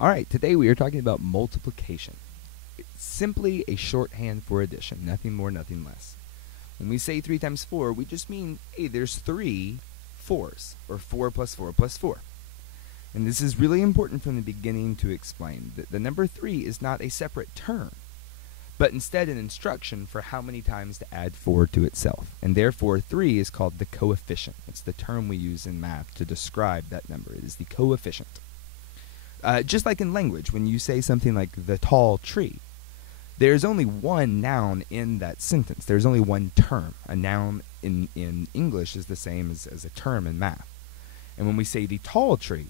Alright, today we are talking about multiplication. It's simply a shorthand for addition, nothing more, nothing less. When we say 3 times 4, we just mean, hey, there's 3 4s, or 4 plus 4 plus 4. And this is really important from the beginning to explain that the number 3 is not a separate term, but instead an instruction for how many times to add 4 to itself. And therefore, 3 is called the coefficient. It's the term we use in math to describe that number. It is the coefficient. Just like in language, when you say something like the tall tree, there's only one noun in that sentence. There's only one term. A noun in English is the same as a term in math. And when we say the tall tree,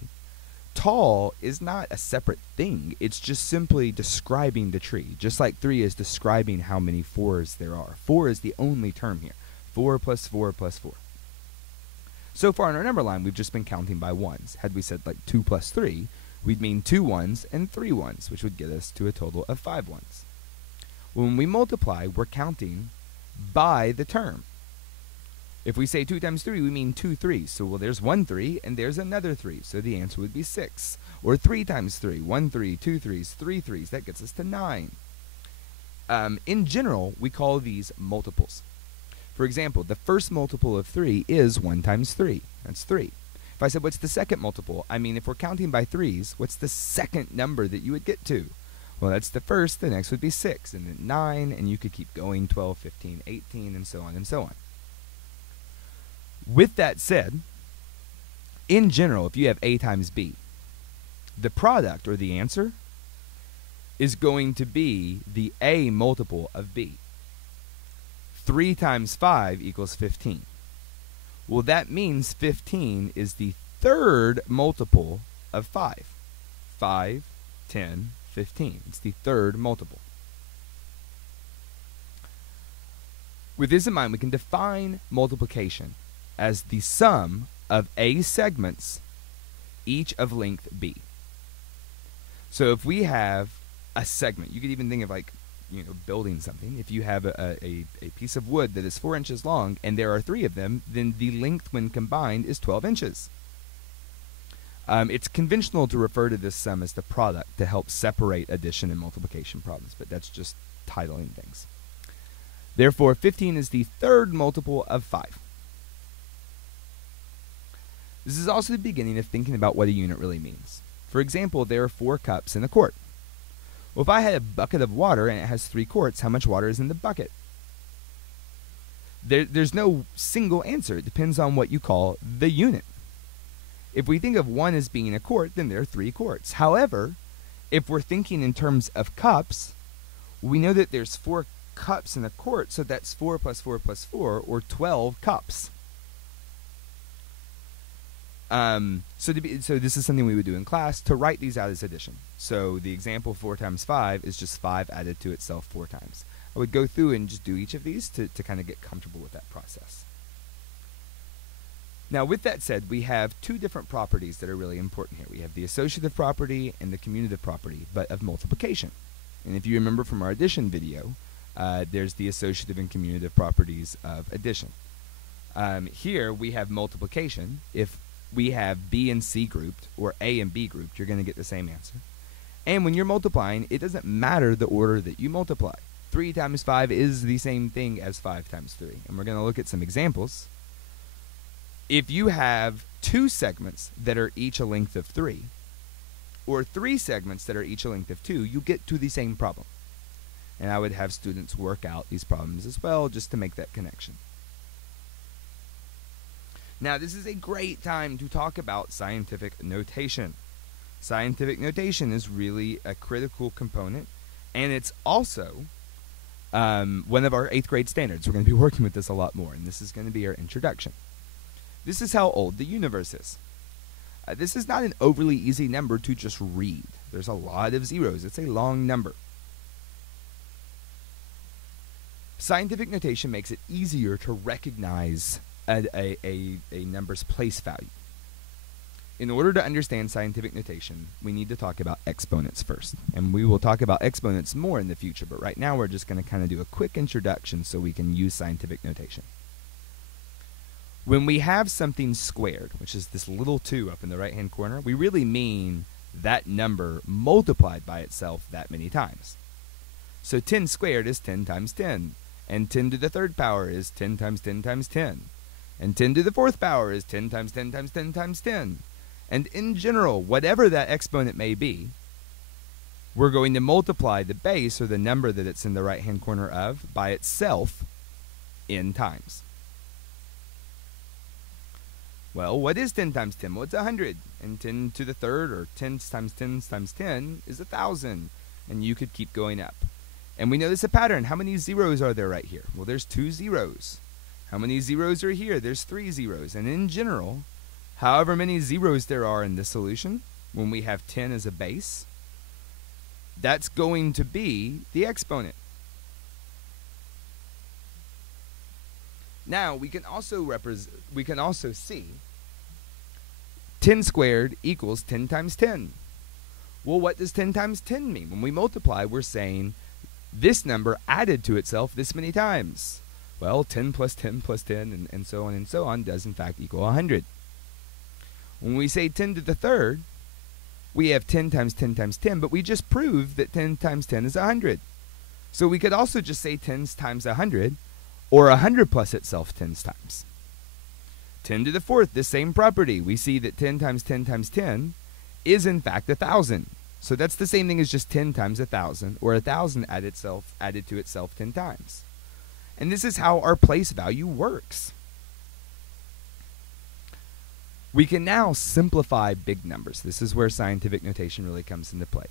tall is not a separate thing. It's just simply describing the tree, just like 3 is describing how many 4s there are. 4 is the only term here. 4 plus 4 plus 4. So far in our number line, we've just been counting by ones. Had we said like 2 plus 3, we'd mean 2 1s and 3 1s, which would get us to a total of 5 1s. When we multiply, we're counting by the term. If we say 2 times 3, we mean 2 3s. So, well, there's 1 3 and there's another 3. So the answer would be 6. Or 3 times 3, 1 3, 2 3s, 3 3s. That gets us to 9. In general, we call these multiples. For example, the first multiple of 3 is 1 times 3. That's 3. If I said, what's the second multiple? I mean, if we're counting by 3s, what's the second number that you would get to? Well, that's the first. The next would be 6, and then 9, and you could keep going, 12, 15, 18, and so on and so on. With that said, in general, if you have A times B, the product, or the answer, is going to be the A multiple of B. 3 times 5 equals 15. Well, that means 15 is the third multiple of 5. 5, 10, 15. It's the third multiple. With this in mind, we can define multiplication as the sum of A segments, each of length B. So if we have a segment, you could even think of like, building something. If you have a piece of wood that is 4 inches long and there are 3 of them, then the length when combined is 12 inches. It's conventional to refer to this sum as the product to help separate addition and multiplication problems, but that's just titling things. Therefore, 15 is the third multiple of 5. This is also the beginning of thinking about what a unit really means. For example, there are 4 cups in a quart. Well, if I had a bucket of water and it has 3 quarts, how much water is in the bucket? There's no single answer. It depends on what you call the unit. If we think of 1 as being a quart, then there are 3 quarts. However, if we're thinking in terms of cups, we know that there's 4 cups in a quart, so that's 4 plus 4 plus 4, or 12 cups. So this is something we would do in class to write these out as addition. So the example 4 times 5 is just 5 added to itself 4 times. I would go through and just do each of these to kind of get comfortable with that process. Now, with that said, we have 2 different properties that are really important here. We have the associative property and the commutative property, but of multiplication. And if you remember from our addition video, there's the associative and commutative properties of addition. Here we have multiplication. If we have B and C grouped, or A and B grouped, you're going to get the same answer. And when you're multiplying, it doesn't matter the order that you multiply. 3 times 5 is the same thing as 5 times 3. And we're going to look at some examples. If you have 2 segments that are each a length of 3, or 3 segments that are each a length of 2, you get to the same problem. And I would have students work out these problems as well, just to make that connection. Now, this is a great time to talk about scientific notation. Scientific notation is really a critical component, and it's also one of our 8th grade standards. We're going to be working with this a lot more, and this is going to be our introduction. This is how old the universe is. This is not an overly easy number to just read. There's a lot of zeros. It's a long number. Scientific notation makes it easier to recognize a number's place value. In order to understand scientific notation, we need to talk about exponents first. And we will talk about exponents more in the future, but right now we're just going to kind of do a quick introduction so we can use scientific notation. When we have something squared, which is this little 2 up in the right-hand corner, we really mean that number multiplied by itself that many times. So 10 squared is 10 times 10, and 10 to the third power is 10 times 10 times 10, and 10 to the fourth power is 10 times 10 times 10 times 10. And in general, whatever that exponent may be, we're going to multiply the base, or the number that it's in the right-hand corner of, by itself n times. Well, what is 10 times 10? Well, it's 100. And 10 to the third, or 10 times 10 times 10, is 1,000. And you could keep going up. And we notice a pattern. How many zeros are there right here? Well, there's 2 zeros. How many zeros are here? There's 3 zeros. And in general, however many zeros there are in this solution, when we have 10 as a base, that's going to be the exponent. Now, we can also see 10 squared equals 10 times 10. Well, what does 10 times 10 mean? When we multiply, we're saying this number added to itself this many times. Well, 10 plus 10 plus 10, and so on does in fact equal 100. When we say 10 to the third, we have 10 times 10 times 10, but we just proved that 10 times 10 is 100. So we could also just say 10 times 100, or 100 plus itself 10 times. 10 to the fourth, the same property. We see that 10 times 10 times 10 is in fact 1,000. So that's the same thing as just 10 times 1,000, or 1,000 added to itself 10 times. And this is how our place value works. We can now simplify big numbers. This is where scientific notation really comes into play.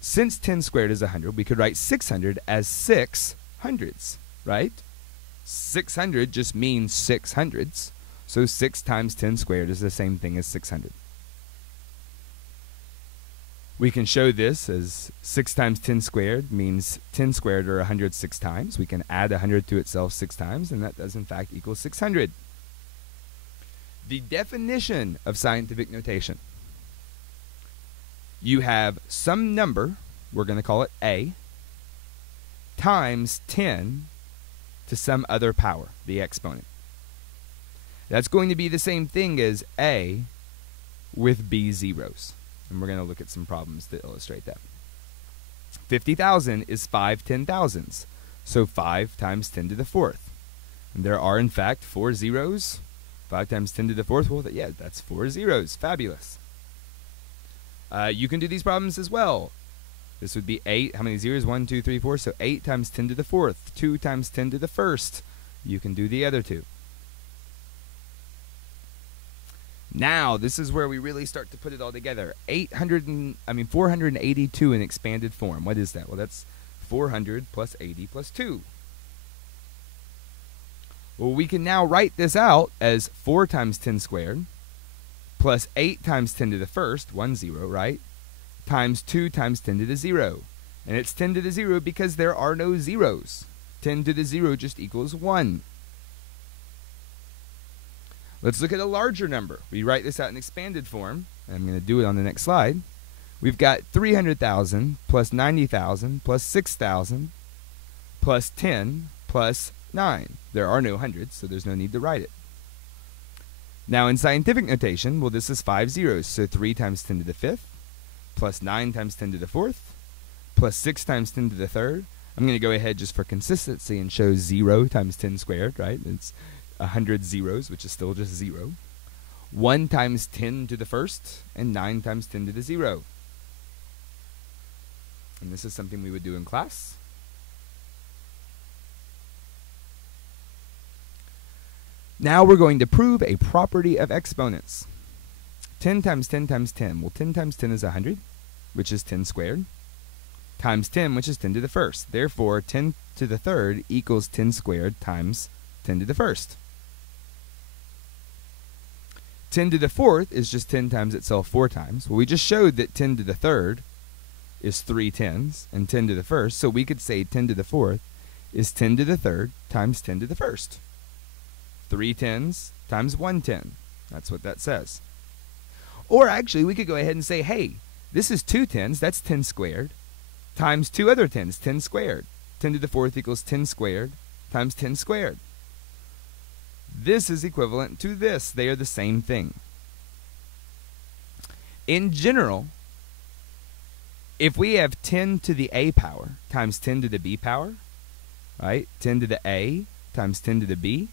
Since 10 squared is 100, we could write 600 as 6 hundredths, right? 600 just means 6 hundredths. So 6 times 10 squared is the same thing as 600. We can show this as 6 times 10 squared means 10 squared, or 106 times. We can add 100 to itself 6 times, and that does in fact equal 600. The definition of scientific notation: you have some number, we're going to call it a, times 10 to some other power, the exponent. That's going to be the same thing as a with b zeros. And we're going to look at some problems that illustrate that. 50,000 is 5 10,000s. So 5 times 10 to the fourth. And there are in fact 4 zeros. 5 times 10 to the fourth, well, yeah, that's 4 zeros. Fabulous. You can do these problems as well. This would be 8. How many zeros? 1, 2, 3, 4. So 8 times 10 to the fourth. 2 times 10 to the first. You can do the other two. Now, this is where we really start to put it all together. 482 in expanded form. What is that? Well, that's 400 plus 80 plus 2. Well, we can now write this out as 4 times 10 squared plus 8 times 10 to the first, 1 0, right? Times 2 times 10 to the 0. And it's 10 to the 0 because there are no zeros. 10 to the 0 just equals 1. Let's look at a larger number. We write this out in expanded form. And I'm going to do it on the next slide. We've got 300,000 plus 90,000 plus 6,000 plus 10 plus 9. There are no hundreds, so there's no need to write it. Now in scientific notation, well, this is 5 zeros. So 3 times 10 to the fifth plus 9 times 10 to the fourth plus 6 times 10 to the third. I'm going to go ahead just for consistency and show 0 times 10 squared, right? It's 100 zeros, which is still just 0. 1 times 10 to the first, and 9 times 10 to the 0. And this is something we would do in class. Now we're going to prove a property of exponents. 10 times 10 times 10. Well, 10 times 10 is 100, which is 10 squared, times 10, which is 10 to the first. Therefore, 10 to the third equals 10 squared times 10 to the first. 10 to the fourth is just 10 times itself 4 times. Well, we just showed that 10 to the third is 3 tens, and 10 to the first, so we could say 10 to the fourth is 10 to the third times 10 to the first. 3 tens times 1 10. That's what that says. Or actually, we could go ahead and say, hey, this is 2 tens, that's 10 squared, times 2 other tens, 10 squared. 10 to the fourth equals 10 squared times 10 squared. This is equivalent to this. They are the same thing. In general, If we have 10 to the a power times 10 to the b power, right? 10 to the a times 10 to the b,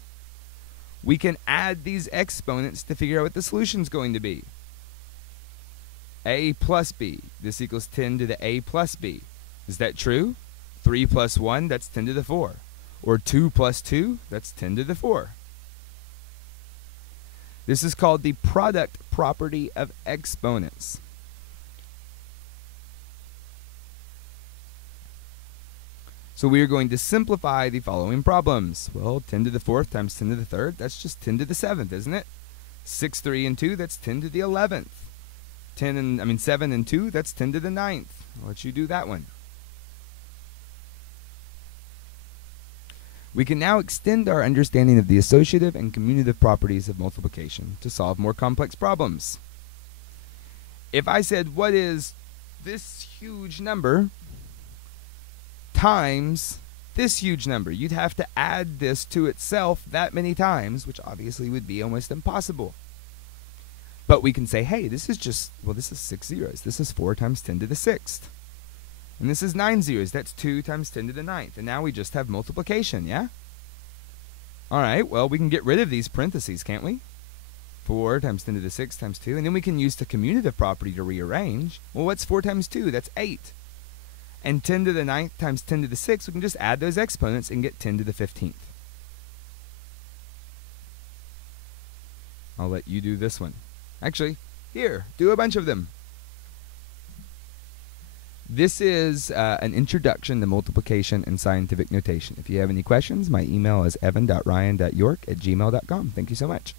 we can add these exponents to figure out what the solution is going to be. A plus b, this equals 10 to the a plus b. Is that true? 3 plus 1, that's 10 to the 4. Or 2 plus 2, that's 10 to the 4. This is called the product property of exponents. So we are going to simplify the following problems. Well, 10 to the 4th times 10 to the 3rd, that's just 10 to the 7th, isn't it? 6, 3, and 2, that's 10 to the 11th. 7 and 2, that's 10 to the 9th. I'll let you do that one. We can now extend our understanding of the associative and commutative properties of multiplication to solve more complex problems. If I said, what is this huge number times this huge number, you'd have to add this to itself that many times, which obviously would be almost impossible. But we can say, hey, this is just, well, this is 6 zeros. This is 4 times 10 to the 6th. And this is 9 zeros. That's 2 times 10 to the 9th. And now we just have multiplication, yeah? All right, well, we can get rid of these parentheses, can't we? 4 times 10 to the 6th times 2. And then we can use the commutative property to rearrange. Well, what's 4 times 2? That's 8. And 10 to the 9th times 10 to the 6th, we can just add those exponents and get 10 to the 15th. I'll let you do this one. Actually, here, do a bunch of them. This is an introduction to multiplication and scientific notation. If you have any questions, my email is evan.ryan.york@gmail.com. Thank you so much.